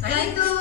Thank.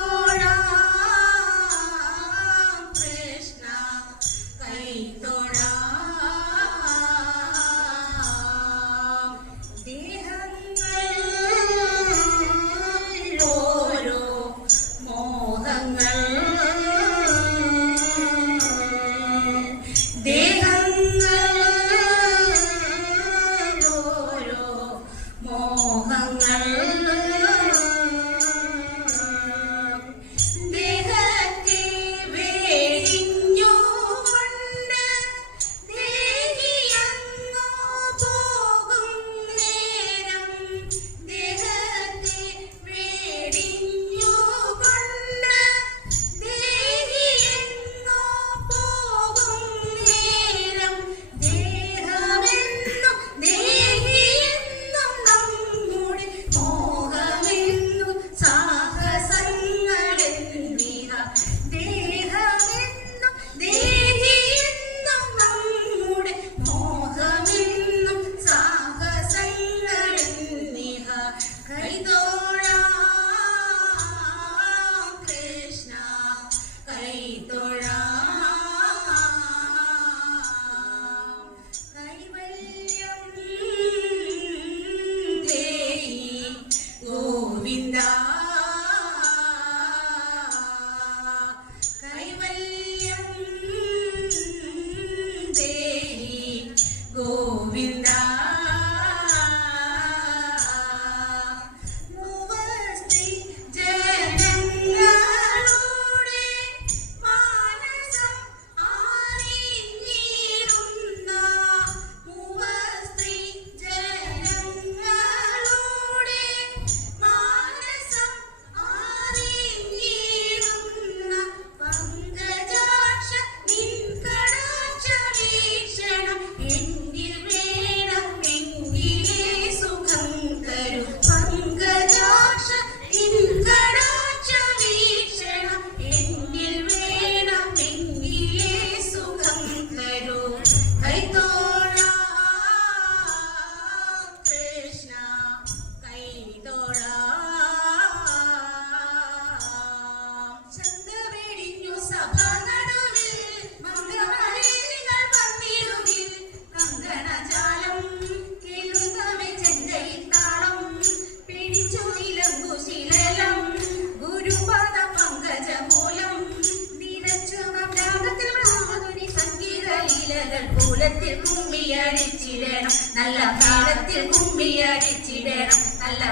மலர்கள் கூலத்தில் கும்மி அடிச்சிடணும். நல்ல காலத்தில் கும்மி அடிச்சிடணும். நல்ல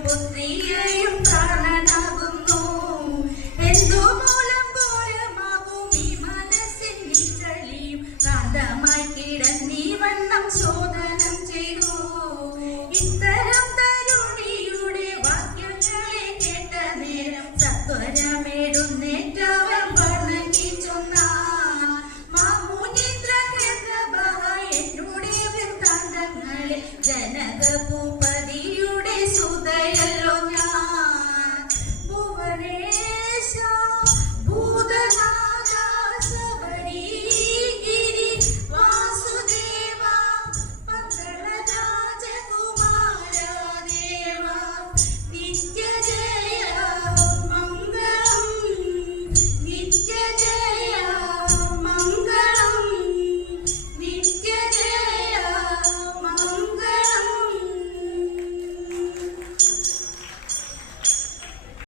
புத்தியையும்